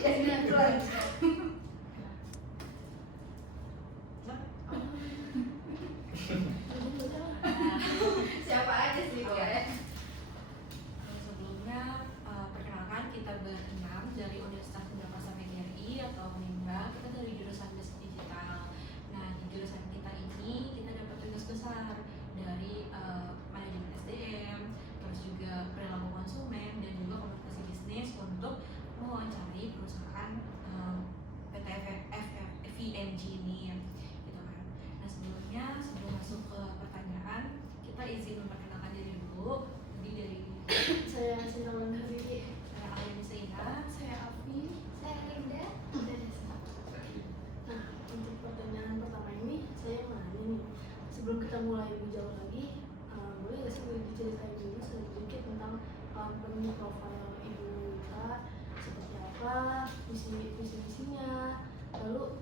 sinetron. Siapa aja sih boleh? Sebelumnya perkenalkan, kita berenam dari Universitas Indonesia PGRI atau Unimba. Kita dari jurusan Bisnis Digital. Nah, di jurusan kita ini kita dapat tugas besar dari manajemen SDM, terus juga perilaku konsumen dan juga komunikasi bisnis untuk mewawancari perusahaan PT FVMG ini, gitu kan. Nah, sebelum masuk ke pertanyaan, kita izin memperkenalkan diri dulu. Jadi dari Saya Cinta Mandiri. saya Alia Saida. Saya Afi. Saya Linda. Dan Desa. Nah, untuk pertanyaan pertama ini saya mau nanya nih. Sebelum kita mulai lebih jauh lagi, boleh nggak sih diceritain dulu sedikit tentang company profile ibu kita seperti apa, visi-misinya, lalu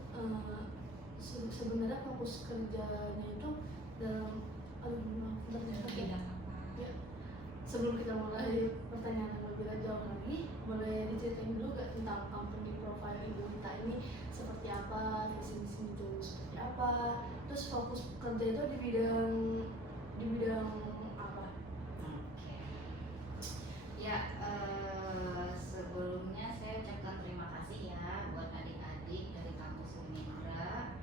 sebenarnya fokus kerjanya itu dalam Bidang apa? Ya. Sebelum kita mulai pertanyaan yang lebih jauh lagi, boleh diceritain dulu gak tentang company profile ibu kita ini seperti apa, visi misi itu seperti apa, terus fokus kerja itu di bidang apa? Oke. Ya, sebelumnya saya ucapkan terima kasih ya buat adik-adik dari kampus Unindra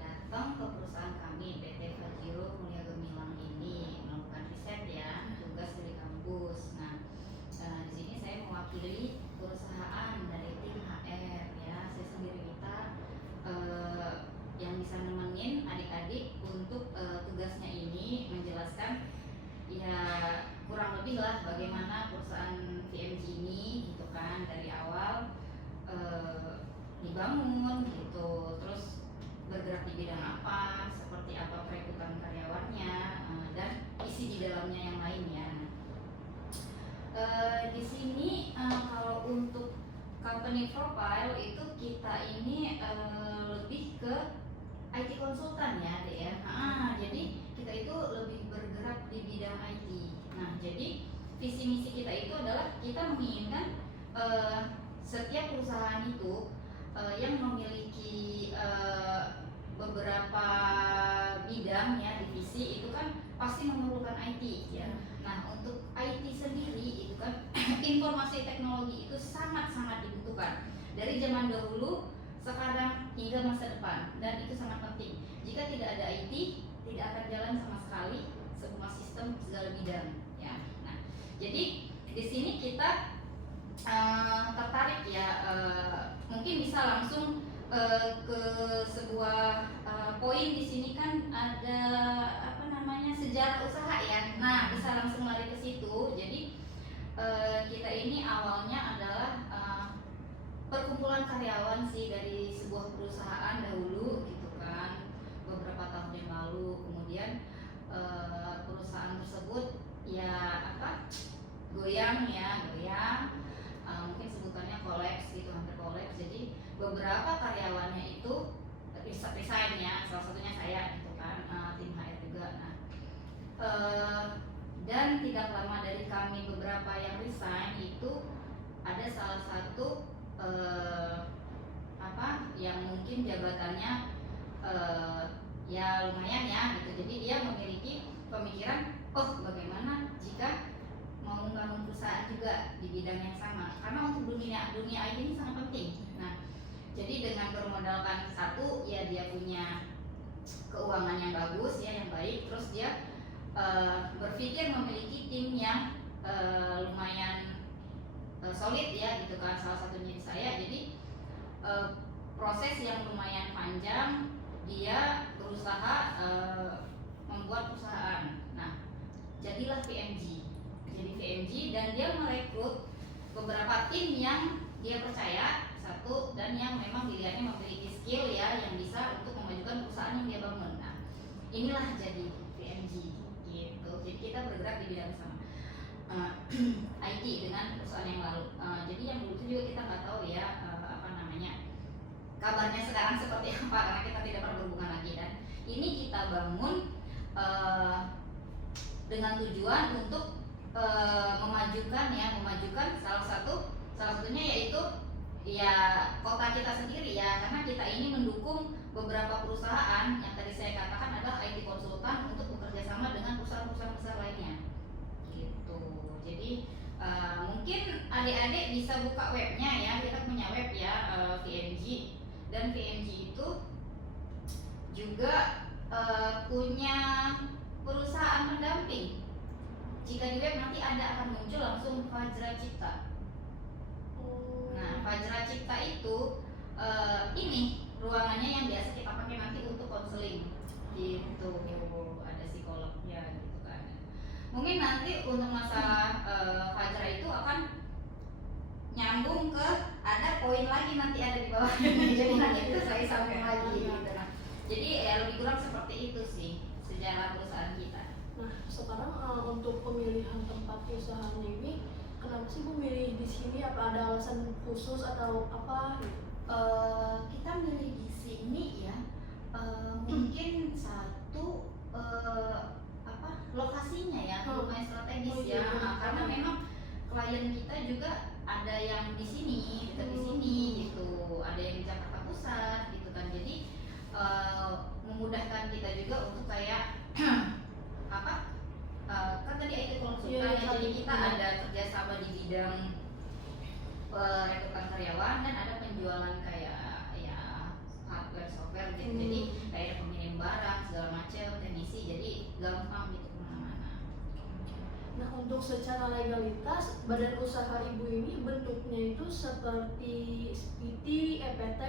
datang ke perusahaan kami PT Fajiro Mulia Gemilang ini melakukan riset ya, tugas dari kampus. Nah, di sini saya mewakili perusahaan dari tim HR ya. Saya sendiri kita yang bisa nemenin adik-adik untuk tugasnya ini menjelaskan ya kurang lebih lah bagaimana perusahaan VMG ini gitu kan dari awal dibangun gitu, terus bergerak di bidang apa, seperti apa perekrutan karyawannya, dan isi di dalamnya yang lainnya. Di sini kalau untuk company profile itu kita ini lebih ke IT konsultan ya, Dek ya. Jadi kita itu lebih bergerak di bidang IT. Nah, jadi visi misi kita itu adalah kita menginginkan setiap perusahaan itu yang memiliki beberapa bidang ya, divisi itu kan pasti memerlukan IT ya. Nah, untuk IT sendiri itu kan informasi teknologi itu sangat-sangat dibutuhkan dari zaman dahulu, sekarang hingga masa depan, dan itu sangat penting. Jika tidak ada IT, tidak akan jalan sama sekali semua sistem segala bidang ya. Nah, jadi di sini kita tertarik ya, mungkin bisa langsung ke sebuah poin. Di sini kan ada apa namanya, sejarah usaha ya. Nah, bisa langsung lari ke situ. Jadi kita ini awalnya adalah perkumpulan karyawan sih dari sebuah perusahaan dahulu gitu kan, beberapa tahun yang lalu. Kemudian perusahaan tersebut ya goyang, mungkin sebutannya kolaps gitu, hampir kolaps. Jadi beberapa karyawannya itu resign ya, salah satunya saya gitu kan, tim HR juga. Nah, dan tidak lama dari kami beberapa yang resign itu ada salah satu yang mungkin jabatannya ya lumayan ya gitu. Jadi dia memiliki pemikiran, bagaimana jika mau membangun perusahaan juga di bidang yang sama, karena untuk dunia IT ini sangat penting. Nah, jadi dengan bermodalkan satu ya, dia punya keuangan yang bagus ya, yang baik, terus dia berpikir memiliki tim yang lumayan solid ya gitu kan, salah satunya di saya. Jadi proses yang lumayan panjang, dia berusaha membuat perusahaan. Nah, jadilah VMG. Jadi VMG, dan dia merekrut beberapa tim yang dia percaya satu, dan yang memang dilihatnya memiliki skill ya, yang bisa untuk memajukan perusahaan yang dia bangun. Nah, inilah jadi VMG gitu. Jadi kita bergerak di bidang sama IT dengan perusahaan yang lalu. Jadi yang dulu itu juga kita nggak tahu ya kabarnya sekarang seperti apa, karena kita tidak pernah berhubungan lagi. Dan ini kita bangun dengan tujuan untuk memajukan salah satunya yaitu ya kota kita sendiri ya, karena kita ini mendukung beberapa perusahaan yang tadi saya katakan adalah IT konsultan untuk bekerja sama dengan perusahaan-perusahaan besar lainnya gitu. Jadi mungkin adik-adik bisa buka webnya ya, kita punya web ya, VMG, dan VMG itu juga punya perusahaan pendamping. Jika di web nanti akan muncul langsung Fajra Cipta. Nah, Fajra Cipta itu ini ruangannya yang biasa kita pakai nanti untuk konseling gitu. Ada psikolognya gitu kan. Mungkin nanti untuk masalah Fajra itu akan nyambung ke ada poin lagi nanti ada di bawah. Jadi nanti itu saya sambung lagi gitu. Nah, jadi ya lebih kurang seperti itu sih sejarah perusahaan kita. Nah, sekarang untuk pemilihan tempat usahanya ini, kenapa sih Bu milih di sini? Apa ada alasan khusus atau apa? Kita milih di sini ya, mungkin satu lokasinya ya, lumayan strategis ya, karena memang klien kita juga ada yang di sini, dekat di sini gitu, ada yang di Jakarta Pusat gitu kan, jadi memudahkan kita juga untuk kayak kan tadi IT konsultan ya, jadi kita ada kerjasama di bidang perekrutan karyawan dan ada penjualan kayak ya hardware software gitu, jadi kayak pengiriman barang segala macam, teknisi, jadi gampang gitu kemana-mana. Nah, untuk secara legalitas badan usaha ibu ini bentuknya itu seperti PT, EPT,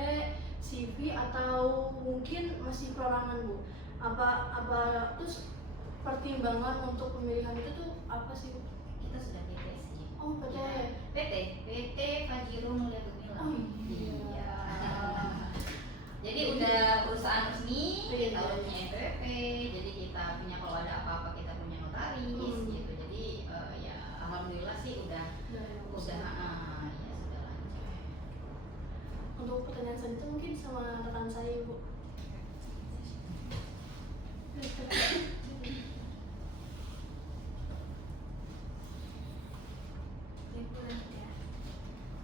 CV atau mungkin masih perorangan Bu? Apa terus pertimbangan untuk pemilihan itu tuh apa sih Bu? Kita sudah PT sih. Oh, PT. Ya, PT Fajiro Mulia Gumilang. Oh iya. Jadi udah perusahaan resmi, kita udah punya NPWP, jadi kita punya, kalau ada apa-apa kita punya notaris gitu. Jadi ya alhamdulillah sih udah ya sudah lancar. Untuk pertanyaan selanjutnya mungkin sama rekan saya Bu.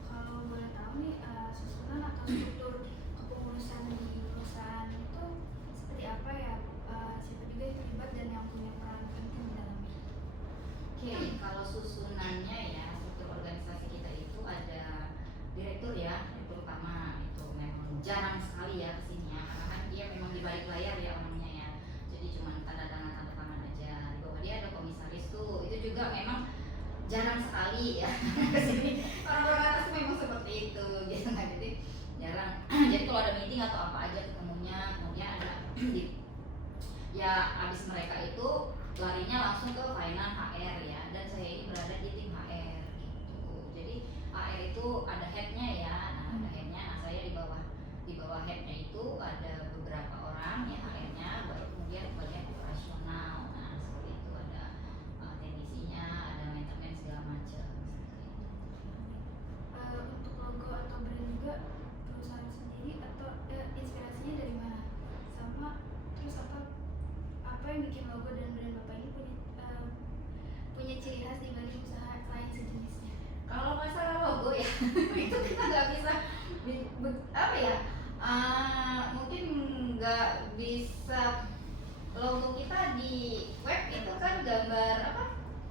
Kalau boleh tahu nih, susunan atau struktur kepengurusan di perusahaan itu seperti apa ya? Siapa juga yang terlibat dan yang punya peran penting di dalamnya? Oke, kalau susunannya ya, struktur organisasi kita itu ada direktur ya, direktur utama itu memang jarang sekali ya kesini ya, karena kan dia memang di balik layar ya orangnya ya, jadi cuma tanda tangan aja. Di bawah dia ada komisaris tuh, itu juga memang jarang sekali ya kesini. Orang-orang atas memang seperti itu gitu kan, jadi jarang. Jadi kalau ada meeting atau apa aja ketemunya, kemudian ada ya abis mereka itu larinya langsung ke finance HR ya, dan saya ini berada di tim HR gitu. Jadi HR itu ada headnya ya, nah ada headnya, nah saya di bawah headnya itu ada beberapa orang ya HR-nya, baru kemudian bagian operasional, nah seperti itu ada teknisinya, ada maintenance segala macam. Untuk logo atau brand juga perusahaan sendiri atau inspirasinya dari mana? Sama terus apa yang bikin logo dan brand Bapak ini punya ciri khas dibanding usaha lain sejenisnya? Kalau masalah logo ya itu kita nggak bisa apa ya, mungkin nggak bisa. Logo kita di web itu kan gambar apa,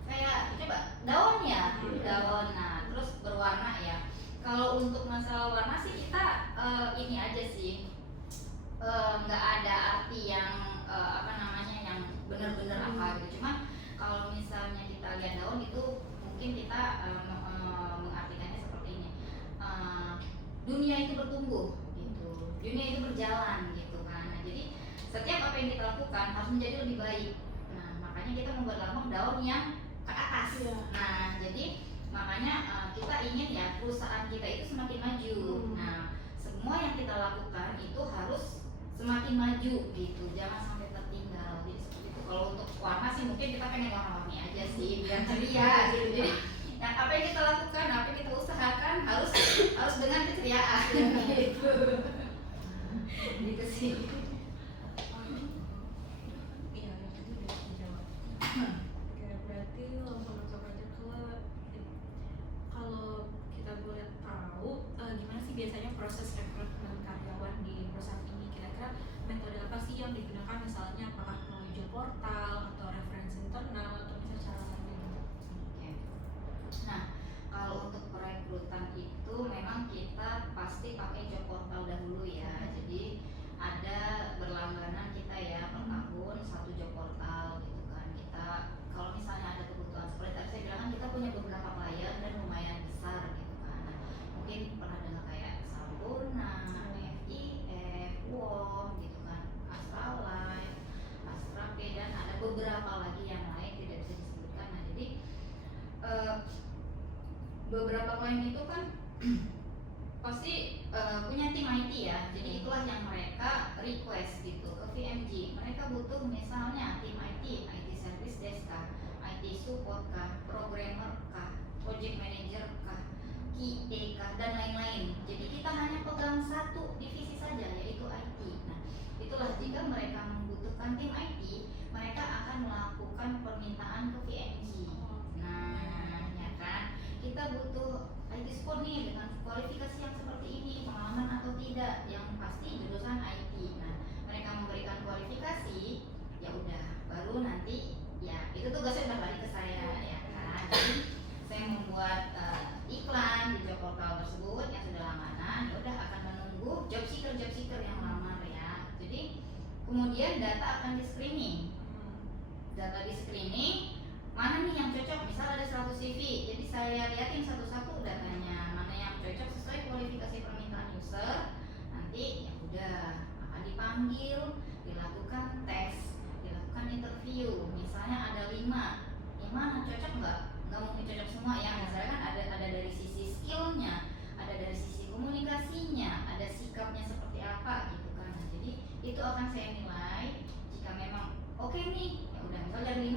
kayak coba daun ya, daun, nah terus berwarna ya. Kalau untuk masalah warna sih kita ini aja sih, nggak ada arti yang yang benar-benar apa gitu. Cuma kalau misalnya kita lihat daun itu mungkin kita mengartikannya seperti ini, dunia itu bertumbuh gitu, dunia itu berjalan gitu kan. Nah, jadi setiap apa yang kita lakukan harus menjadi lebih baik. Nah, makanya kita membuat lambang daun yang ke atas. Nah, jadi makanya kita ingin ya perusahaan kita itu semakin maju. Nah, semua yang kita lakukan itu harus semakin maju gitu, jangan sampai tertinggal. Jadi seperti itu. Kalau untuk warna sih mungkin kita pengen warna-warni aja sih biar ceria gitu. Jadi yang apa yang kita lakukan, apa yang kita usahakan harus dengan keceriaan gitu. Gitu sih. Iya, itu udah dijawab. Oke, berarti langsung masuk aja ke kalau kita boleh tahu gimana sih sih biasanya proses rekrutmen karyawan di perusahaan ini? Kira-kira metode apa sih yang digunakan, misalnya apakah melalui job portal atau referensi internal atau bisa cara lainnya gitu? Oke. Nah, kalau untuk perekrutan itu memang kita pasti pakai job portal dahulu ya. Jadi ada berlangganan kita ya per tahun satu job portal gitu kan. Kita kalau misalnya ada kebutuhan seperti tadi saya bilang kan kita punya beberapa klien dan lumayan besar gitu kan. Nah, mungkin pernah dengar kayak Sampurna, FIF, WOM gitu kan, Astralife, Astrape, dan ada beberapa lagi yang lain tidak bisa disebutkan. Nah, jadi beberapa klien itu kan pasti punya tim IT ya. Jadi itulah yang mereka request gitu ke VMG. Mereka butuh misalnya tim IT, IT service desk kah, IT support kah, programmer kah, project manager kah, QA kah, dan lain-lain. Jadi kita hanya pegang satu divisi saja, yaitu IT. Nah, itulah jika mereka membutuhkan tim IT, mereka akan melakukan permintaan ke VMG. Nah, ya kan, kita butuh IT support nih dengan kualifikasi yang seperti ini, pengalaman atau tidak, yang pasti jurusan IT. Nah, mereka memberikan kualifikasi, ya udah, baru nanti ya itu tugasnya udah balik ke saya ya kan. Jadi saya membuat iklan di job portal tersebut yang sudah langganan, ya udah akan menunggu job seeker yang lamar ya. Jadi kemudian data akan di screening. Data di screening, mana nih yang cocok, misal ada 100 CV, jadi saya liatin satu-satu datanya, mana yang cocok sesuai kualifikasi permintaan user, nanti ya udah akan dipanggil, dilakukan tes, dilakukan interview. Misalnya ada 5, yang mana cocok nggak mungkin cocok semua ya, misalnya kan ada dari sisi skillnya, ada dari sisi komunikasinya, ada sikapnya seperti apa gitu kan. Nah, jadi itu akan saya nilai, jika memang oke nih, ya udah, misal dari 5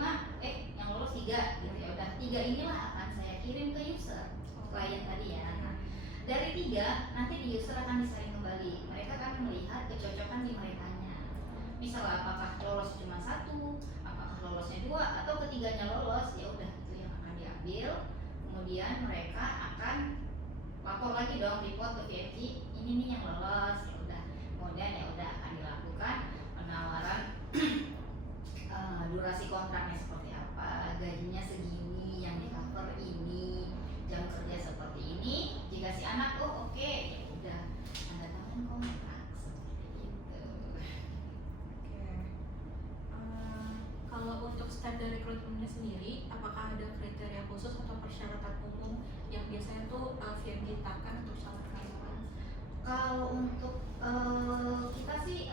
yang lolos 3 gitu, ya udah 3 inilah akan saya kirim ke user klien tadi ya. Nah, dari 3 nanti di user akan disaring kembali, mereka akan melihat kecocokan di merekanya. Misal apakah lolos cuma 1, apakah lolosnya 2, atau ketiganya lolos, ya udah itu yang akan diambil. Kemudian mereka akan lapor lagi dong, report ke VMG, ini nih yang lolos, ya udah. Kemudian ya udah akan dilakukan penawaran durasi kontraknya seperti apa, gajinya segini, yang di cover ini, jam kerja seperti ini. Jika si anak oke, ya udah tanda tangan kontrak seperti itu. Kalau untuk standar rekrutmennya sendiri, apakah ada kriteria khusus atau persyaratan umum yang biasanya tuh VMG tetapkan untuk calon karyawan? Kalau untuk kita sih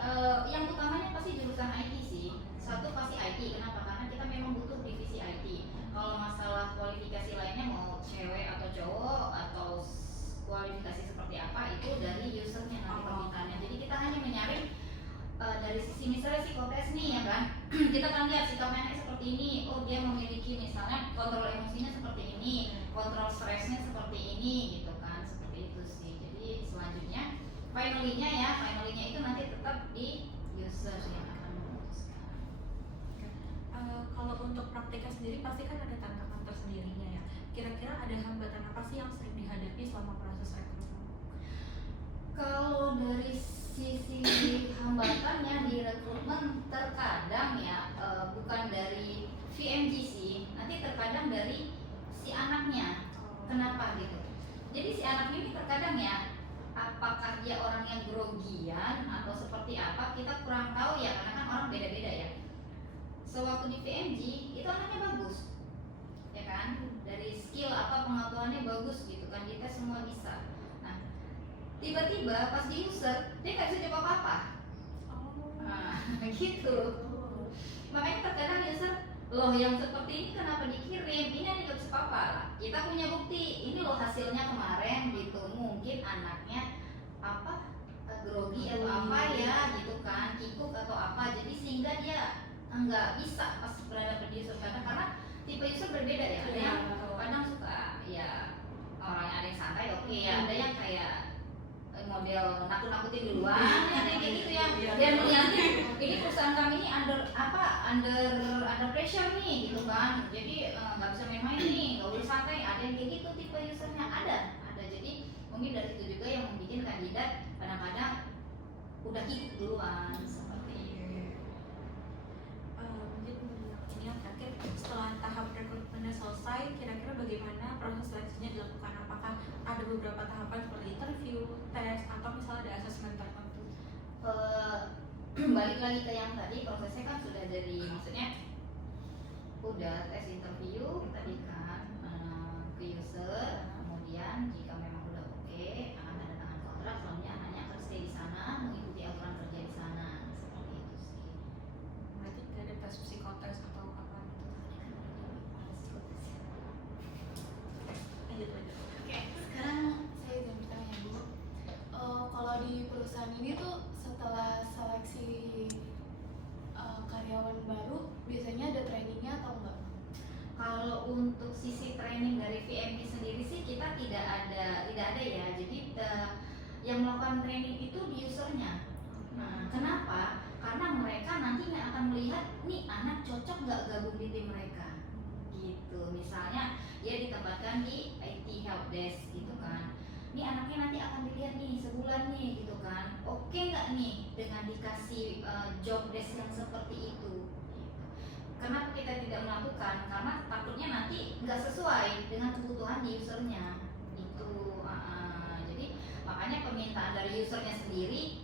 yang utamanya pasti jurusan IT sih. Satu pasti IT, kenapa? Karena kita memang butuh divisi IT. Kalau masalah kualifikasi lainnya mau cewek atau cowok atau kualifikasi seperti apa, itu dari usernya nanti permintaannya. Jadi kita hanya menyaring dari sisi misalnya psikotes nih ya kan. Kita kan lihat sikapnya seperti ini, oh dia memiliki misalnya kontrol emosinya seperti ini, kontrol stresnya seperti ini gitu kan, seperti itu sih. Jadi selanjutnya finally-nya itu nanti tetap di user yang akan memutuskan. Kalau untuk praktiknya sendiri pasti kan ada tantangan tersendirinya ya. Kira-kira ada hambatan apa sih yang sering dihadapi selama proses rekrutmen? Kalau dari sisi hambatannya di rekrutmen terkadang ya bukan dari VMG sih, nanti terkadang dari si anaknya. Kenapa gitu? Jadi si anak ini terkadang ya, apakah dia orang yang grogian atau seperti apa, kita kurang tahu ya, karena kan orang beda-beda ya. Sewaktu di VMG itu anaknya bagus, ya kan? Dari skill apa pengetahuannya bagus gitu kan, kita semua bisa. Nah, tiba-tiba pas di user dia nggak bisa jawab apa-apa. Nah, gitu. Makanya terkadang user, loh yang seperti ini kenapa dikirim? Ini nggak bisa apa-apa lah. Kita punya bukti, ini loh hasilnya kemarin gitu. Mungkin anaknya grogi atau apa ya gitu kan, kikuk atau apa. Jadi sehingga dia nggak bisa pas berhadapan di user, karena tipe user berbeda ya. Ada yang kadang suka ya orang ada yang santai oke ya, ada yang kayak model nakut-nakutin duluan, ada yang kayak gitu ya. Dan melihatnya ini perusahaan kami ini under pressure nih gitu kan, jadi nggak bisa main-main nih, nggak boleh santai. Ada yang kayak gitu tipe usernya, ada. Jadi mungkin dari situ juga yang membuat udah ikut duluan seperti itu. Mungkin ini yang terakhir, setelah tahap rekrutmennya selesai, kira-kira bagaimana proses seleksinya dilakukan? Apakah ada beberapa tahapan seperti interview, tes, atau misalnya ada asesmen tertentu? Balik lagi ke yang tadi, prosesnya kan sudah dari, maksudnya udah tes interview tadi kan ke user, kemudian jika memang udah oke akan tanda tangan kontrak, selanjutnya anaknya akan stay di sana mengikuti aturan kerja di sana, seperti itu sih. Berarti tidak ada tes psikotes atau apa gitu? Lanjut. Oke, sekarang saya izin bertanya Bu. Kalau di perusahaan ini tuh setelah seleksi karyawan baru, biasanya ada trainingnya atau enggak? Kalau untuk sisi training dari VMP sendiri sih kita tidak ada ya. Jadi yang melakukan training itu di usernya. Nah, kenapa? Karena mereka nantinya akan melihat nih anak cocok nggak gabung di tim mereka. Gitu. Misalnya dia ditempatkan di IT help desk gitu kan. Nih anaknya nanti akan dilihat nih sebulan nih gitu kan. Oke nggak nih dengan dikasih job desk yang seperti itu? Kenapa kita tidak melakukan? Karena takutnya nanti nggak sesuai dengan kebutuhan di usernya itu. Jadi makanya permintaan dari usernya sendiri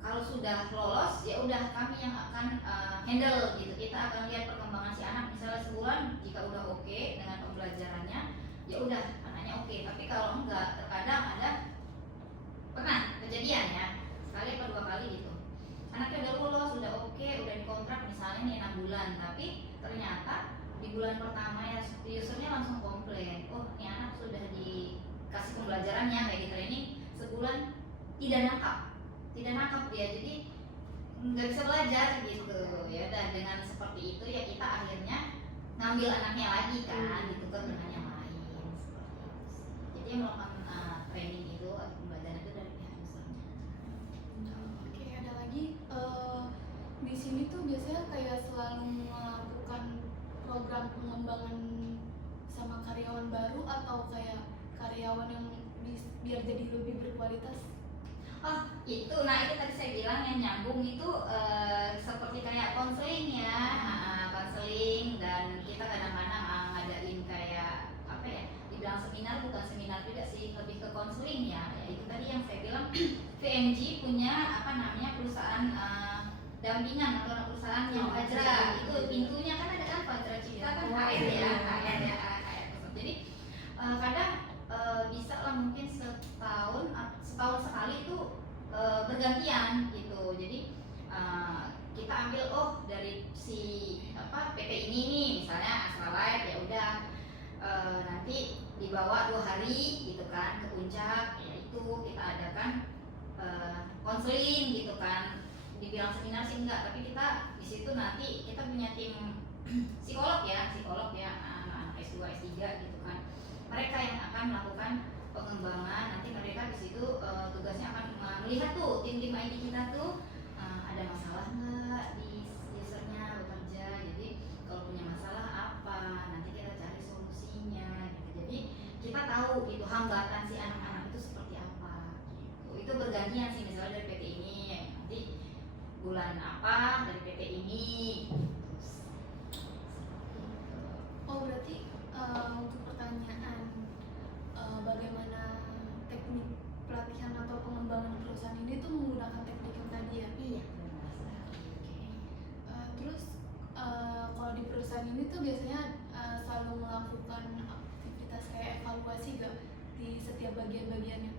kalau sudah lolos ya udah kami yang akan handle gitu. Kita akan lihat perkembangan si anak, misalnya sebulan jika udah oke dengan pembelajarannya ya udah anaknya oke. Tapi kalau enggak, terkadang ada pernah kejadian ya sekali atau 2 kali gitu, anaknya udah lulus, udah oke, udah dikontrak misalnya nih 6 bulan, tapi ternyata di bulan pertama ya usernya langsung komplain, oh ini anak sudah dikasih pembelajarannya kayak di training sebulan tidak nangkap dia, jadi nggak bisa belajar gitu ya. Dan dengan seperti itu ya kita akhirnya ngambil anaknya lagi kan ditukar dengan yang lain seperti itu. Jadi yang melakukan training itu atau pembelajaran itu dari pihak usernya. Oke, ada lagi di sini tuh biasanya kayak selalu melakukan program pengembangan sama karyawan baru atau kayak karyawan yang biar jadi lebih berkualitas. Oh itu, nah itu tadi saya bilang yang nyambung itu seperti kayak konseling ya, konseling. Dan kita kadang-kadang ngadain kayak apa ya, dibilang seminar, bukan seminar juga sih, lebih ke konseling ya. Ya itu tadi yang saya bilang VMG punya apa namanya perusahaan dampingan atau perusahaan yang Fajra itu pintunya kan ada kan Fajra Cipta kan HR ya, HR. Jadi kadang bisa lah mungkin setahun sekali itu bergantian gitu. Jadi kita ambil dari si PT ini nih misalnya Astralife ya udah nanti dibawa 2 hari gitu kan ke puncak, yaitu kita adakan konseling gitu kan. Dibilang seminar sih enggak, tapi kita di situ nanti kita punya tim psikolog ya anak-anak S2 S3 gitu kan. Mereka yang akan melakukan pengembangan, nanti mereka di situ tugasnya akan melihat tuh tim-tim IT kita tuh ada masalah nggak di usernya bekerja. Jadi kalau punya masalah apa, nanti kita cari solusinya gitu. Jadi kita tahu gitu hambatan si anak-anak itu seperti apa gitu. Itu bergantian sih, misalnya dari PT ini nanti bulan apa dari PT ini gitu. Oh berarti untuk pertanyaan bagaimana teknik pelatihan atau pengembangan perusahaan ini tuh menggunakan teknik yang tadi ya? Iya. Terus kalau di perusahaan ini tuh biasanya selalu melakukan aktivitas kayak evaluasi gak di setiap bagian-bagiannya?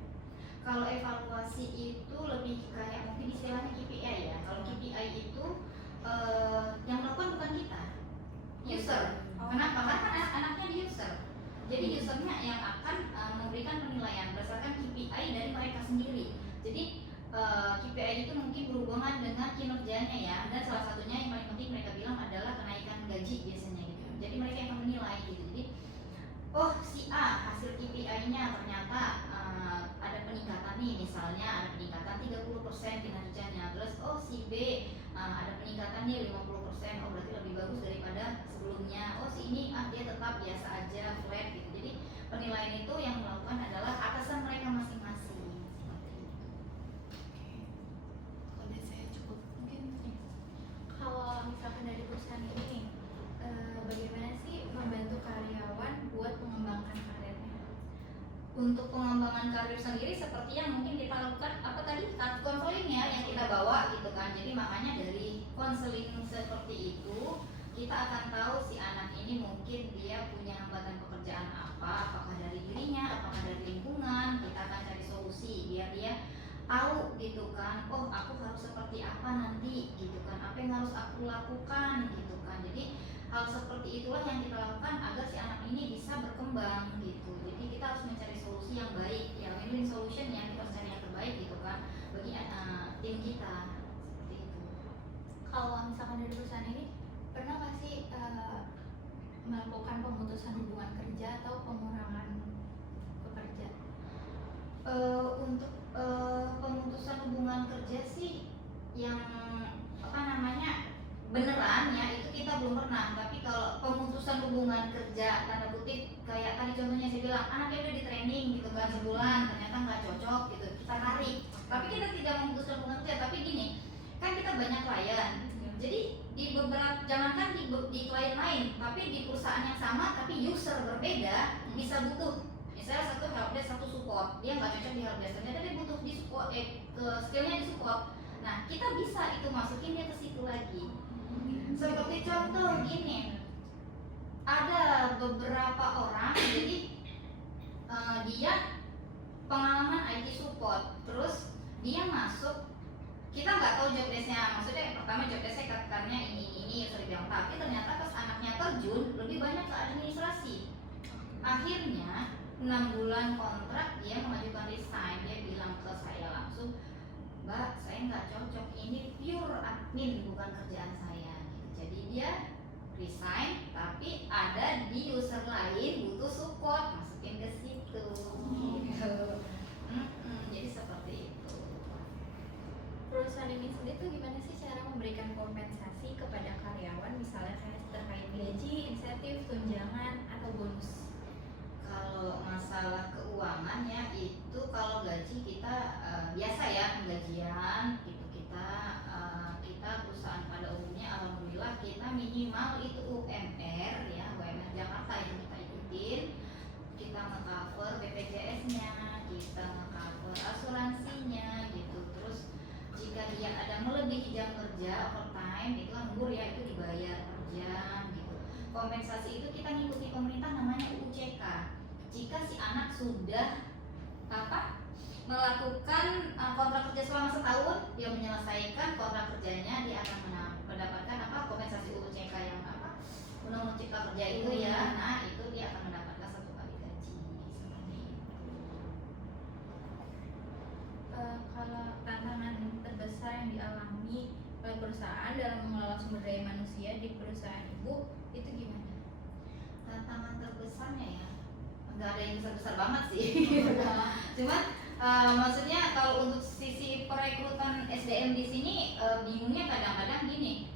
Kalau evaluasi itu lebih kayak mungkin istilahnya KPI ya. Kalau KPI itu yang melakukan bukan kita, user. Kenapa? Karena kan anak-anaknya di user. Jadi usernya yang akan memberikan penilaian berdasarkan KPI dari mereka sendiri. Jadi KPI itu mungkin berhubungan dengan kinerjanya ya. Dan salah satunya yang paling penting mereka bilang adalah kenaikan gaji biasanya gitu. Jadi mereka yang akan menilai gitu. Jadi oh si A hasil KPI-nya ternyata ada peningkatan nih, misalnya ada peningkatan 30% kinerjanya. Terus oh si B ada peningkatan nih 50%, oh berarti lebih bagus daripada sebelumnya. Oh si ini dia tetap biasa aja, flat gitu. Jadi penilaian itu yang melakukan adalah atasan mereka masing-masing seperti itu. Kalau untuk pengembangan karir sendiri seperti yang mungkin kita lakukan apa tadi kartu konseling ya yang kita bawa gitu kan. Jadi makanya dari konseling seperti itu kita akan tahu si anak ini mungkin dia punya hambatan pekerjaan apa, apakah dari dirinya, apakah dari lingkungan. Kita akan cari solusi biar dia tahu gitu kan, oh aku harus seperti apa nanti gitu kan, apa yang harus aku lakukan gitu kan. Jadi hal seperti itulah yang kita lakukan agar si anak ini bisa berkembang gitu. Jadi kita harus mencari solusi yang baik, ya win-win solution ya, kita harus cari yang terbaik gitu kan bagi tim kita seperti itu. Kalau misalkan dari perusahaan ini pernah nggak sih melakukan pemutusan hubungan kerja atau pengurangan pekerja? Untuk pemutusan hubungan kerja sih yang apa namanya beneran ya itu kita belum pernah. Tapi kalau pemutusan hubungan kerja tanda kutip kayak tadi contohnya saya bilang anaknya udah di training gitu kan sebulan ternyata nggak cocok gitu kita tarik. Tapi kita tidak memutuskan hubungan kerja, tapi gini kan kita banyak klien. Jadi di beberapa jangankan di klien lain tapi di perusahaan yang sama tapi user berbeda bisa butuh misalnya satu helpdesk satu support, dia nggak cocok di helpdesk ternyata dia butuh di support ke skillnya di support. Nah kita bisa itu masukin dia ke situ lagi. Seperti contoh gini, ada beberapa orang jadi dia pengalaman IT support, terus dia masuk, kita nggak tahu job desk-nya, maksudnya pertama job desk-nya katanya ini sudah bilang, tapi ternyata pas anaknya terjun lebih banyak ke administrasi. Akhirnya 6 bulan kontrak dia mengajukan resign, dia bilang ke saya langsung, Mbak saya nggak cocok, ini pure admin bukan kerjaan saya gitu. Jadi dia resign tapi ada di user lain butuh support, masukin ke situ gitu. Jadi seperti itu. Perusahaan ini sendiri tuh gimana sih cara memberikan kompensasi kepada karyawan misalnya kayak terkait gaji, insentif, tunjangan atau bonus? Kalau masalah keuangan ya itu kalau gaji kita biasa ya penggajian gitu kita perusahaan pada umumnya alhamdulillah kita minimal itu UMR ya UMR Jakarta yang kita ikutin, kita nge-cover BPJS-nya, kita nge-cover asuransinya gitu. Terus jika dia ada melebihi jam kerja overtime itu lembur ya itu dibayar per jam gitu. Kompensasi itu kita ngikuti pemerintah namanya UCK. Jika si anak sudah melakukan kontrak kerja selama setahun, dia menyelesaikan kontrak kerjanya, dia akan mendapatkan kompensasi UCK yang Undang-Undang Cipta Kerja itu ya. Nah itu dia akan mendapatkan 1 kali gaji seperti itu. Kalau tantangan terbesar yang dialami oleh perusahaan dalam mengelola sumber daya manusia di perusahaan ibu itu gimana? Tantangan terbesarnya ya nggak ada yang besar-besar banget sih. Cuman maksudnya kalau untuk sisi perekrutan SDM di sini bingungnya kadang-kadang gini,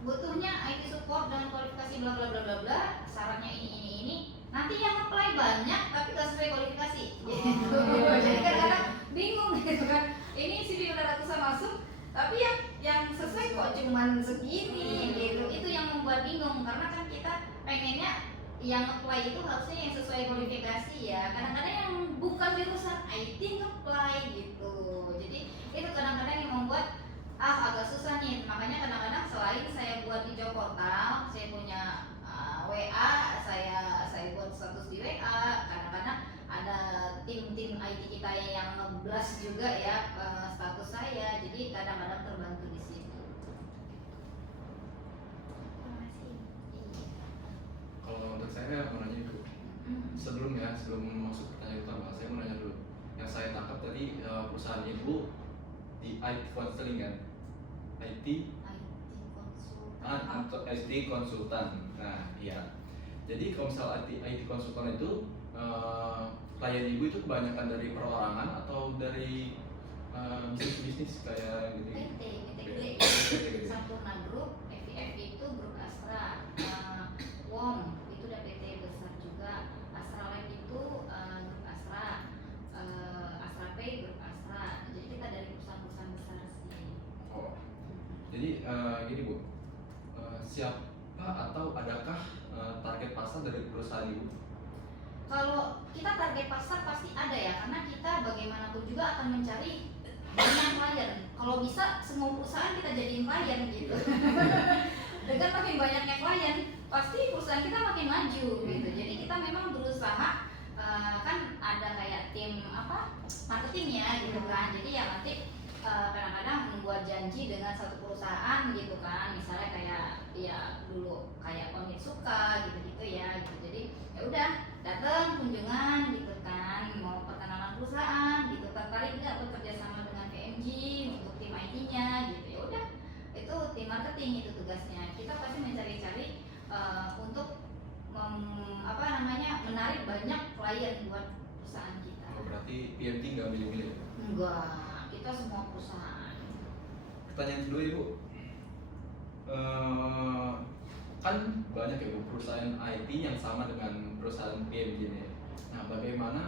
butuhnya IT support dan kualifikasi bla bla bla bla bla, syaratnya ini nanti yang apply banyak tapi nggak sesuai kualifikasi gitu. Jadi kadang-kadang bingung gitu kan, ini CV udah ratusan masuk tapi yang sesuai kok cuman segini gitu. Itu yang membuat bingung karena kan kita pengennya yang apply itu harusnya yang sesuai kualifikasi ya. Kadang-kadang yang bukan jurusan IT apply gitu. Jadi itu kadang-kadang yang membuat agak susah nih. Makanya kadang-kadang selain saya buat di job portal, saya punya WA, saya buat status di WA. Kadang-kadang ada tim-tim IT kita yang nge-blast juga ya status saya. Jadi kadang-kadang terbantu di situ. Kalau untuk saya mau nanya dulu. Sebelum masuk pertanyaan utama, saya mau nanya dulu. Yang saya tangkap tadi perusahaan ibu di IT Consulting kan? IT konsultan. untuk SD konsultan. Nah, iya. Jadi kalau misal IT konsultan itu klien ibu itu kebanyakan dari perorangan atau dari bisnis kayak gitu? PT Sampurna Group, FIF itu grup Astra, WOM itu udah PT besar juga, Astra Life itu grup Astra, Astra Pay grup Astra. Jadi kita dari perusahaan-perusahaan besar sih. Oh, jadi gini Bu, siapa atau adakah target pasar dari perusahaan ibu? Kalau kita target pasar pasti ada ya, karena kita bagaimanapun juga akan mencari banyak klien. Kalau bisa semua perusahaan kita jadiin klien gitu. Dengan makin banyaknya klien, pasti perusahaan kita makin maju gitu. Jadi kita memang berusaha kan ada kayak tim marketing ya gitu kan. Jadi ya nanti kadang-kadang membuat janji dengan satu perusahaan gitu kan. Misalnya kayak ya dulu kayak Onitsuka gitu-gitu ya gitu. Jadi ya udah datang kunjungan gitu kan, mau perkenalan perusahaan gitu, tertarik nggak bekerja sama dengan KMG untuk tim IT-nya gitu. Ya udah, itu tim marketing itu tugasnya. Kita pasti mencari-cari untuk menarik banyak klien buat perusahaan kita. Oh, berarti PMT nggak milih-milih? Enggak, kita semua perusahaan. Pertanyaan kedua Ibu, kan banyak ya Bu perusahaan IT yang sama dengan perusahaan PMG ini. Nah, bagaimana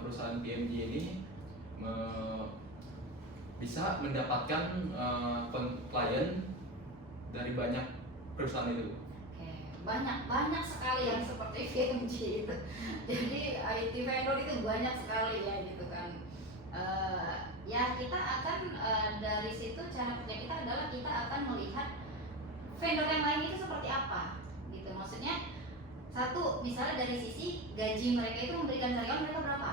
perusahaan PMG ini bisa mendapatkan klien dari banyak perusahaan itu? Banyak sekali yang seperti VMG itu. Jadi IT vendor itu banyak sekali ya gitu kan. Ya kita akan dari situ cara kerja kita adalah kita akan melihat vendor yang lain itu seperti apa gitu. Maksudnya satu, misalnya dari sisi gaji mereka itu memberikan karyawan mereka berapa.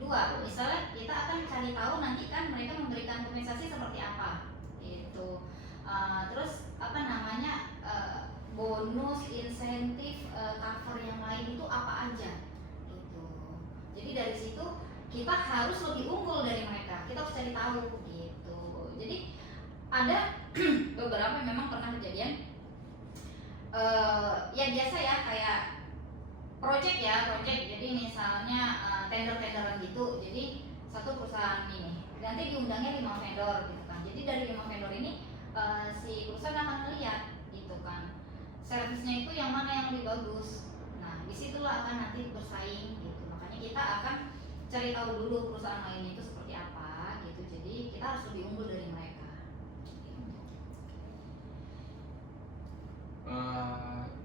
Dua, misalnya kita akan cari tahu nanti kan mereka memberikan kompensasi seperti apa gitu. Terus bonus, insentif, cover yang lain itu apa aja gitu. Jadi dari situ kita harus lebih unggul dari mereka. Kita harus cari tahu gitu. Jadi ada beberapa memang pernah kejadian ya biasa ya kayak project. Jadi misalnya tender-tenderan gitu. Jadi satu perusahaan ini nanti diundangnya 5 vendor gitu kan. Jadi dari 5 vendor ini si perusahaan akan melihat gitu kan, servisnya itu yang mana yang lebih bagus. Nah disitulah akan nanti bersaing gitu. Makanya kita akan cari tahu dulu perusahaan lainnya itu seperti apa gitu. Jadi kita harus lebih unggul dari mereka.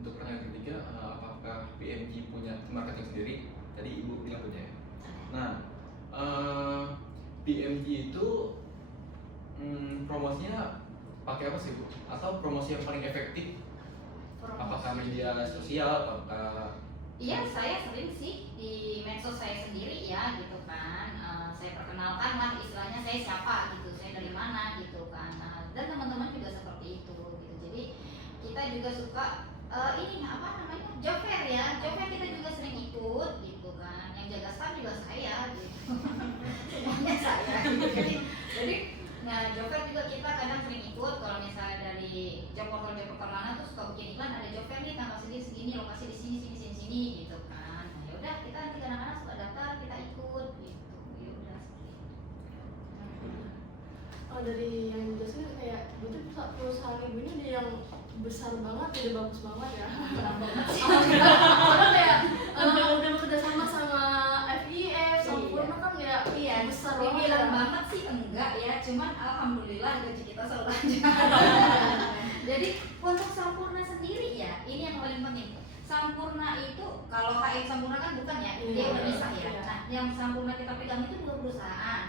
Untuk pertanyaan ketiga, apakah PMG punya marketing sendiri? Tadi Ibu bilang punya ya. Nah, PMG itu promosinya pakai apa sih Bu? Atau promosi yang paling efektif? Apakah media sosial? Apakah? Iya, saya sering sih di medsos saya sendiri ya gitu kan. Saya perkenalkan lah istilahnya saya siapa gitu, saya dari mana gitu kan. Dan teman-teman juga seperti itu gitu. Jadi kita juga suka job fair ya. Job fair kita juga sering ikut gitu kan. Yang jaga staff juga saya gitu. Semuanya saya gitu. Jadi job fair juga kita kadang sering ikut. Kalau misalnya dari job portal mana tuh suka bikin iklan, ada job fair nih tanggal segini, lokasi di sini gitu kan. Nah yaudah kita nanti kadang-kadang suka daftar, kita ikut gitu. Ya udah seperti itu. Oh, dari yang dijelasin kayak itu perusahaan ibu ini ada yang besar banget, ada bagus banget ya. Soalnya kayak udah bekerja sama FIF, Sampurna kan kayak besar banget. Dibilang banget sih enggak ya, cuman alhamdulillah gaji kita selalu lancar. Jadi untuk Sampurna sendiri ya, ini yang paling penting. Sampurna itu kalau HM Sampurna kan bukan ya, dia udah bisa ya. Nah, yang Sampurna kita pegang itu 2 perusahaan.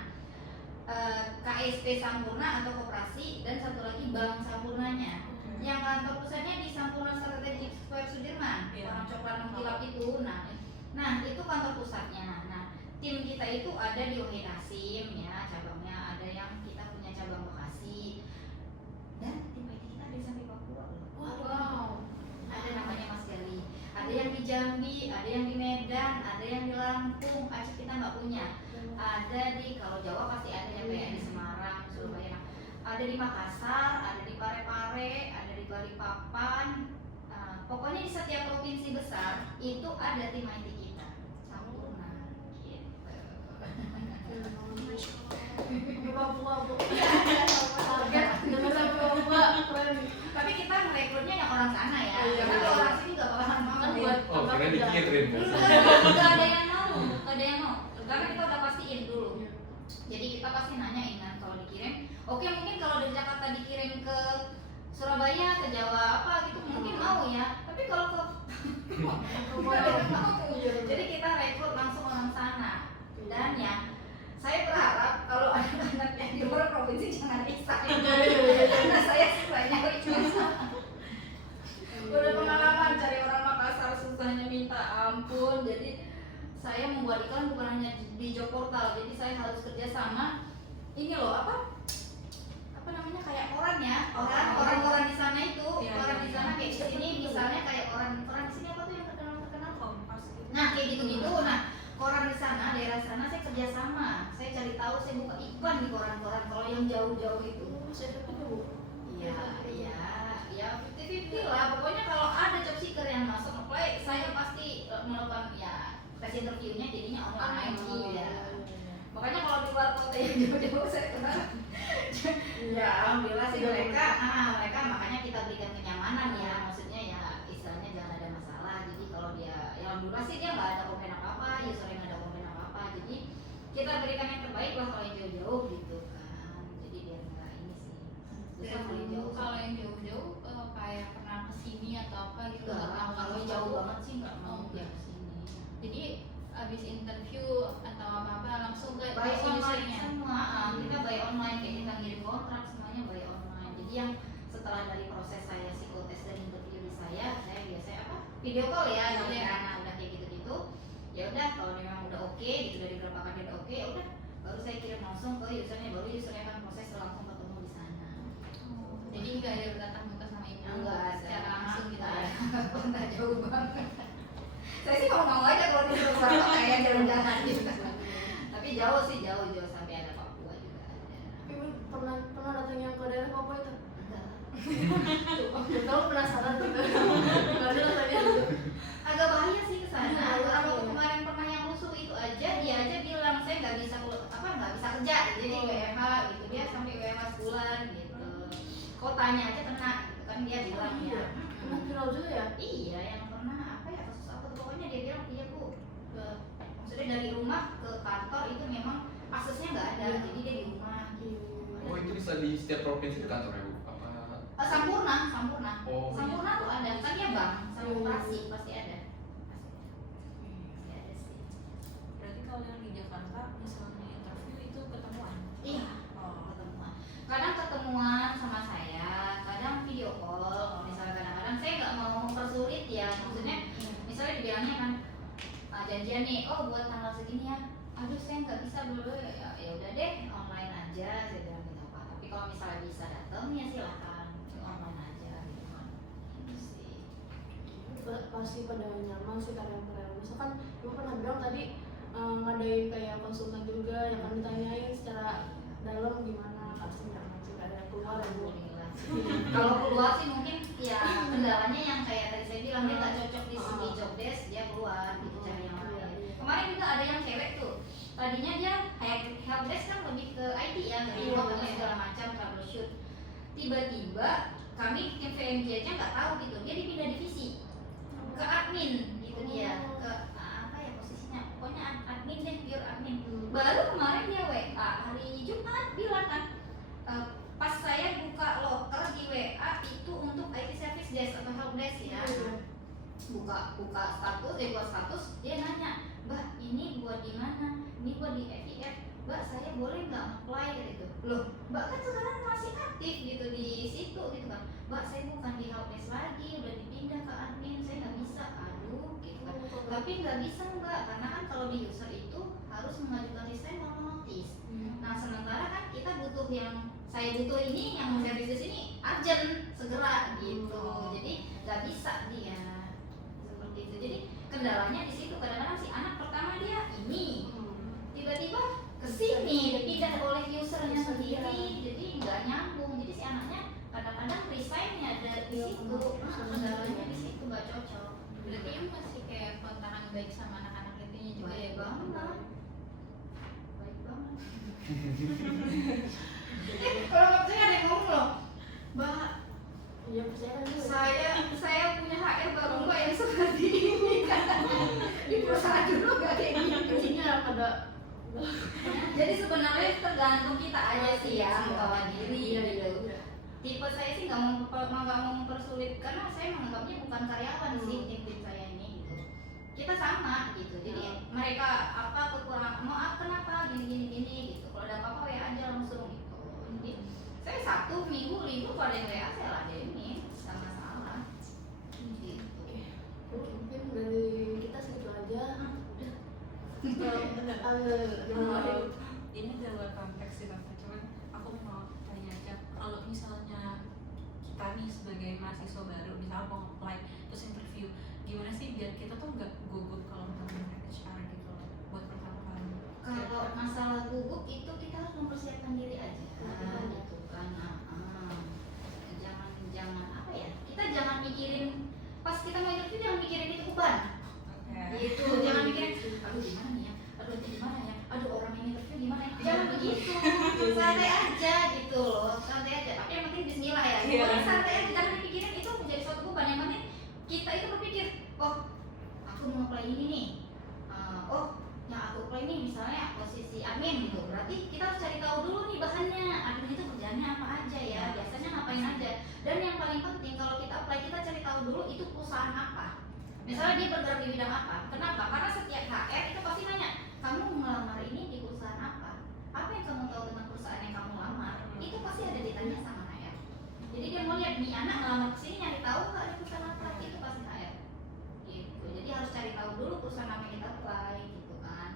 KSP Sampurna atau koperasi dan satu lagi Bank Sampurnanya. Yang kantor pusatnya di Sampurna Strategic Square Sudirman, orang coklat mengkilap itu. Nah itu kantor pusatnya. Nah tim kita itu ada di Wahid Hasim ya cabangnya, ada yang kita punya cabang Bekasi, dan tim IT kita ada di sampai Papua loh. Wow. Ada namanya Mas Gali. Ada yang di Jambi, ada yang di Medan, ada yang di Lampung. Aceh kita nggak punya. Ada di, kalau Jawa pasti ada yang kayak di Semarang, Surabaya. Ada di Makassar, ada di Parepare, ada di Balikpapan. Pokoknya di setiap provinsi besar itu ada tim IT kita. Sampurna gitu. Papua, Bu. Target dengan Papua keren. Tapi kita merekrutnya yang orang sana ya. Karena kalau orang sini nggak bakalan mau. Oh, kira dikirim. Nggak ada yang mau. Karena kita udah pastiin dulu. Jadi kita pasti nanyain kan kalau dikirim. Oke, mungkin kalau dari Jakarta dikirim ke Surabaya, ke Jawa apa gitu mungkin mau ya. Tapi kalau ke nggak ada yang mau. Jadi kita rekrut langsung membuat iklan bukan hanya di job portal, jadi saya harus kerja sama ini loh apa namanya kayak koran ya, orang-orang di sana itu, Iya, orang di iya, sana iya. kayak di sini misalnya kayak orang di sini apa tuh yang terkenal. Kompas gitu. Nah kayak gitu-gitu, nah koran di sana, daerah sana saya kerja sama, saya cari tahu, saya buka iklan di koran-koran. Kalau yang jauh-jauh itu, Saya juga bu. ya 50-50 lah. Pokoknya kalau ada job seeker yang masuk apply, saya pasti melakukan ya tes interviewnya jadinya online ya. Makanya kalau di luar kota yang jauh-jauh saya kenal. Ya alhamdulillah sih mereka makanya kita berikan kenyamanan ya, maksudnya ya istilahnya jangan ada masalah. Jadi kalau dia ya alhamdulillah sih dia nggak ada komplain apa-apa, user yang nggak ada komplain apa-apa. Jadi kita berikan yang terbaik lah kalau yang jauh-jauh gitu kan. Jadi dia nggak ini sih. Susah kalau yang jauh. Kalau yang jauh-jauh kayak pernah kesini atau apa gitu Enggak, nggak kalau tahu jauh banget sih nggak mau dia kesini. Jadi abis interview atau apa langsung ke By online usernya. semua, kita by online kayak kita ngirim kontrak semuanya by online. Jadi yang setelah dari proses saya psikotes dan interview di saya biasanya apa video call ya, Iya. gitu kan. Nah, udah kayak gitu-gitu. Ya udah kalau memang udah oke gitu dari beberapa kali udah oke, ya udah baru saya kirim langsung ke usernya, baru usernya akan proses langsung ketemu di sana. Jadi nggak ada bertatap muka sama ibu Enggak ada secara langsung gitu ya. Enggak jauh banget. Saya sih mau aja kalau di luar kayak jalan-jalan gitu. Tapi jauh sampai ada Papua juga ada. Ibu pernah datang yang ke daerah Papua itu? Enggak. Tahu penasaran gitu. Gimana rasanya? Agak bahaya sih ke sana. Iya, Kalau iya. kemarin pernah yang rusuh itu aja dia aja bilang saya nggak bisa kerja, jadi WFH gitu. Dia sampai WFH sebulan gitu. Kotanya aja kena gitu kan dia bilang ya. Pernah viral juga ya? Iya, yang pernah apa ya kasus apa tuh pokoknya dia bilang iya bu, maksudnya dari rumah ke kantor itu memang aksesnya nggak ada, Iya. jadi dia di rumah. Oh itu bisa di setiap provinsi di kantor ya bu? Apa? Sampurna. Oh Sampurna tuh ada, kan dia bank, sama Iya. operasi pasti ada. Pasti ada sih. Berarti kalau yang di Jakarta misalnya interview itu ketemuan. Iya. Oh. Ketemuan. Kadang ketemuan sama saya, kadang video call. Kalau misalnya kadang-kadang saya nggak mau mempersulit ya, maksudnya misalnya dibilangnya kan janjian nih, oh buat tanggal segini ya. Aduh saya nggak bisa dulu ya udah deh online aja saya bilang gitu apa. Tapi kalau misalnya bisa datang ya silakan online aja gitu kan. Gitu sih. Pasti pada nyaman sih karyawan-karyawan. Misalkan ibu pernah bilang tadi ngadain kayak konsultan juga yang kan ditanyain secara dalam gimana, pasti nyaman sih ada yang keluar ya bu. Alhamdulillah. Kalau keluar sih mungkin ya kendalanya yang kayak tadi saya bilang dia nggak cocok di segi job desk, dia keluar gitu cari yang lain. Kemarin juga ada yang cewek tuh, tadinya dia help desk kan lebih ke IT ya, remote dan segala macam troubleshoot. Tiba-tiba kami tim VMG aja nggak tahu gitu, dia dipindah divisi ke admin gitu dia, ke apa ya posisinya, pokoknya admin deh, pure admin. Baru kemarin dia WA hari Jumat bilang kan, pas saya buka loker di WA itu untuk IT service desk atau help desk ya, buka status, dia nanya, mbak ini buat di mana, ini buat di FIF, mbak saya boleh nggak apply gitu. Loh mbak kan sekarang masih aktif gitu di situ gitu kan, mbak saya bukan di help desk lagi, udah dipindah ke admin, saya nggak bisa. Aduh gitu kan. Tapi nggak bisa mbak, karena kan kalau di user itu harus mengajukan resign sama notice. Nah sementara kan kita butuh saya butuh ini yang services ini urgent segera gitu, jadi nggak bisa dia seperti itu. Jadi kendalanya di situ, kadang-kadang si anak pertama dia ini tiba-tiba kesini dipindah oleh usernya sendiri, jadi nggak nyambung. Jadi si anaknya kadang-kadang resignnya ada di situ, kendalanya di situ nggak cocok. Berarti ibu masih kayak kontakan baik sama anak-anak itunya juga ya Baik bang? banget. Kalau waktu ada yang ngomong loh, mbak Iya percaya kan juga. saya punya HR baru mbak yang seperti ini kan di perusahaan dulu gak kayak gini. Intinya pada Jadi sebenarnya tergantung kita aja sih ya membawa diri gitu. Tipe saya sih nggak mau mempersulit karena saya menganggapnya bukan karyawan sih tim saya ini gitu. Kita sama gitu. Jadi mereka apa kekurangan mau kenapa gini gitu. Kalau ada apa-apa WA aja langsung gitu. Jadi saya Sabtu Minggu libur pada yang WA saya ladenin, nggak masalah. Gitu. mungkin dari kita segitu aja. benar Ini di luar konteks sih Tante, cuman aku mau tanya aja, kalau misalnya kita nih sebagai mahasiswa baru misalnya mau apply terus interview, gimana sih biar kita tuh nggak gugup kalau ketemu HR gitu loh, buat pertama kali? Kalau masalah gugup itu kita harus mempersiapkan diri aja gitu kan. Jangan apa ya, kita jangan mikirin pas kita mau interview, jangan mikirin itu beban gitu. Jangan mikirin aduh gimana nih ya, aduh itu gimana ya, aduh orang ini interview gimana ya, jangan begitu. Santai aja gitu loh, santai aja, tapi yang penting bismillah ya. Pokoknya santai aja, jangan dipikirin itu menjadi suatu beban. Yang penting kita itu berpikir, oh aku mau apply ini nih, oh yang aku apply ini misalnya posisi admin gitu, berarti kita harus cari tahu dulu nih bahannya, admin itu kerjanya apa aja ya, biasanya ngapain aja. Dan yang paling penting kalau kita apply, kita cari tahu dulu itu perusahaan apa, misalnya dia bergerak di bidang apa. Kenapa? Karena setiap HR itu pasti nanya, kamu melamar ini di perusahaan apa yang kamu tahu tentang perusahaan yang kamu lamar, itu pasti ada ditanya sama HR. Jadi dia mau lihat nih anak ngelamar kesini nyari tahu nggak ada perusahaan apa, itu pasti HR gitu. Jadi harus cari tahu dulu perusahaan apa yang kita apply gitu kan.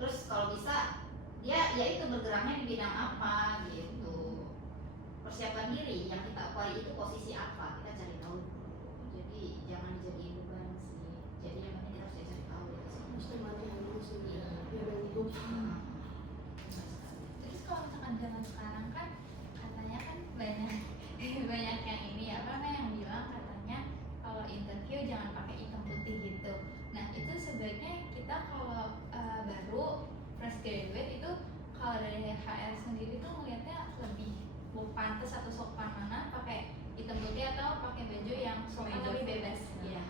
Terus kalau bisa dia ya itu bergeraknya di bidang apa gitu. Persiapkan diri, yang kita apply itu posisi apa, kita cari tahu dulu. Jadi jangan jadi beban sih. Jadi yang penting kita harus cari tahu itu sih. mesti latihan dulu sih Iya. biar gugup. Terus kalau misalkan zaman sekarang kan katanya kan banyak banyak yang ini ya, karena yang bilang katanya kalau interview jangan pakai hitam putih gitu. Nah itu sebaiknya kita kalau baru fresh graduate itu, kalau dari HR sendiri tuh melihatnya lebih pantas atau sopan mana, pakai hitam putih atau pakai baju yang sopan Kemeja. tapi bebas? Iya.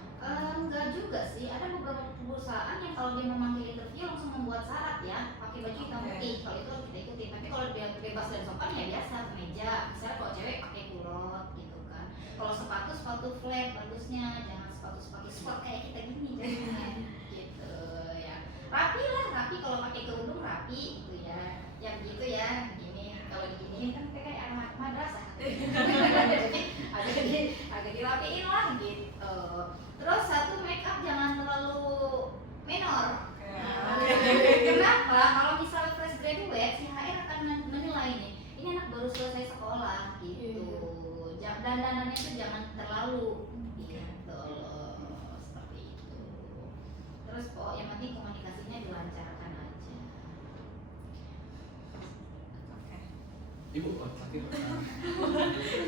Enggak juga sih. Ada beberapa perusahaan yang kalau dia memanggil interview langsung membuat syarat ya, pakai baju hitam putih. Kalau itu harus kita ikuti. Tapi kalau dia bebas dan sopan ya biasa kemeja. Misalnya kalau cewek pakai kulot gitu kan. Kalau sepatu flat bagusnya, jangan sepatu sport kayak kita gini jadinya. Gitu ya. Rapi lah, rapi kalau pakai kerudung rapi gitu ya. Yang gitu ya, gini. Kalau diginiin kan kayak anak madrasah. Jadi agak dirapiin lah gitu. Terus satu make up jangan terlalu menor. Kenapa? Kalau misalnya fresh graduate, si HR akan menilai nih, ini anak baru selesai sekolah gitu. Dandanannya itu jangan terlalu gitu loh, seperti itu. Terus yang penting komunikasinya dilancarkan aja. Oke. Ibu, sakit.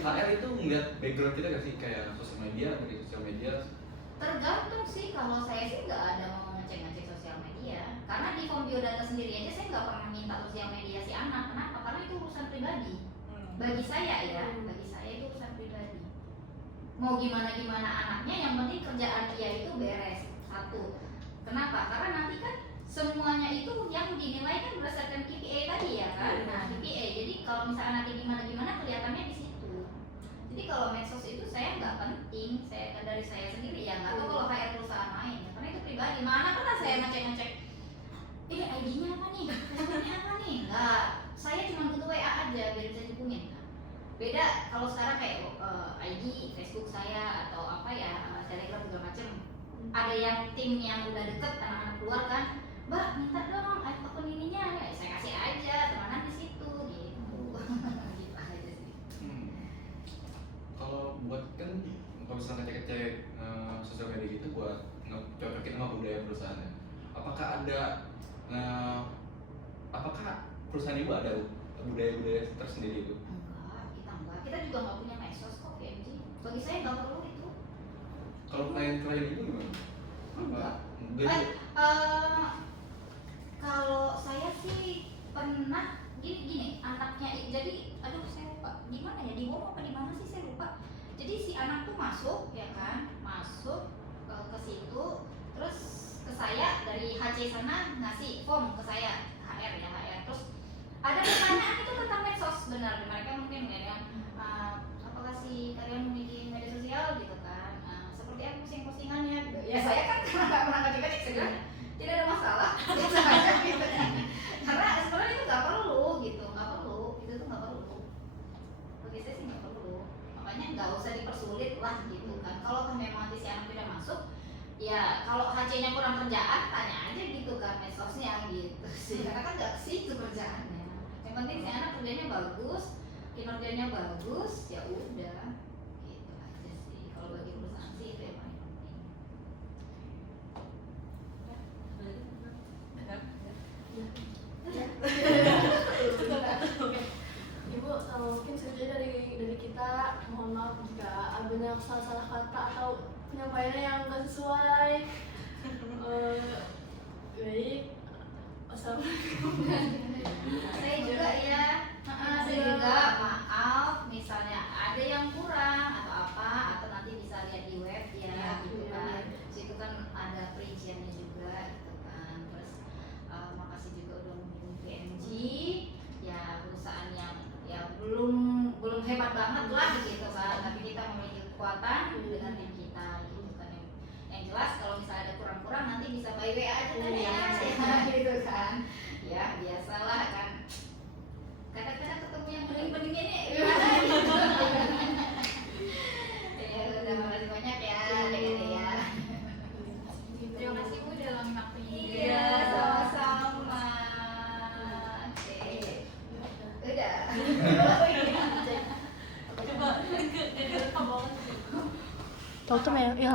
HR itu ngeliat background kita gak sih, kayak sosial media, dari sosial media? Tergantung sih, kalau saya sih nggak ada mau ngecek sosial media. Karena di form biodata sendiri aja saya nggak pernah minta sosial media si anak. Kenapa? Karena itu urusan pribadi. Bagi saya ya, bagi saya itu urusan pribadi. Mau gimana anaknya, yang penting kerjaan dia itu beres. Satu. Kenapa? Karena nanti kan semuanya itu yang dinilai kan berdasarkan KPI tadi ya kan. Nah KPI, jadi kalau misalnya nanti gimana kelihatannya di situ. Jadi kalau medsos itu saya nggak penting, saya dari saya sendiri ya, nggak tahu kalau HR perusahaan lain ya, karena itu pribadi. Mana pernah saya ngecek ini ID-nya apa nih, Facebooknya apa nih, nggak. Saya cuma butuh WA aja biar bisa dihubungin. Beda kalau sekarang kayak ID, Facebook saya atau apa ya, Telegram segala macem. Ada yang tim yang udah deket, anak-anak keluar kan, Mbak minta dong akun ininya, ya saya kasih aja, temanan di situ gitu. Gitu aja sih. Kalau buat kan kalau misalnya ngecek-ngecek sosial media gitu buat cocokin sama budaya perusahaannya, apakah ada apakah perusahaan ibu ada budaya-budaya tersendiri itu? Enggak, kita juga nggak punya medsos kok PMG. Bagi saya nggak perlu itu. Kalau klien-klien ibu gimana? Enggak. Apa? Kalau saya sih pernah gini anaknya, jadi aduh saya lupa gimana ya, di Womo apa di mana sih saya lupa. Jadi si anak tuh masuk ya kan, masuk ke situ, terus ke saya dari HC sana ngasih form ke saya, HR ya HR, terus ada pertanyaan itu tentang medsos. Benar, mereka mungkin yang apakah si kalian memiliki media sosial gitu kan, seperti apa postingannya gitu. Ya saya kan karena nggak pernah ngecek saya bilang tidak ada masalah biasa aja gitu kan. Karena sebenarnya itu nggak perlu gitu, nggak perlu, itu tuh nggak perlu. Bagi saya sih nggak perlu, makanya nggak usah dipersulit lah gitu kan. Kalau memang nanti si anak tidak masuk, ya kalau HC-nya kurang kerjaan tanya aja gitu, sih, karena kan nggak ke situ kerjaannya. Yang penting si anak kerjanya bagus, kinerjanya bagus, ya udah, gitu aja sih. Kalau bagi perusahaan sih itu yang paling penting. Ibu, mungkin saja dari kita, mohon maaf jika adanya salah-salah kata atau penyampaiannya yang nggak sesuai. Baik, wassalamualaikum. Saya juga ya, saya juga maaf misalnya ada yang kurang atau apa, atau nanti bisa lihat di web ya, gitu kan. Situ kan ada perinciannya juga, gitu kan. Terus makasih juga udah menghubungi PMG, ya perusahaan yang ya belum hebat banget lah gitu kan, tapi kita memiliki kekuatan dengan tim kita gitu kan. Yang jelas kalau misalnya ada kurang-kurang nanti bisa by WA aja kan ya, gitu kan. Ya biasalah kan. Kadang-kadang ketemu yang bening-bening ini gimana gitu. Ya udah, makasih banyak ya, ya. Terima kasih Bu udah luangin waktunya juga. Iya, sama-sama. Oke. Udah. Coba ke Tahu tuh ya,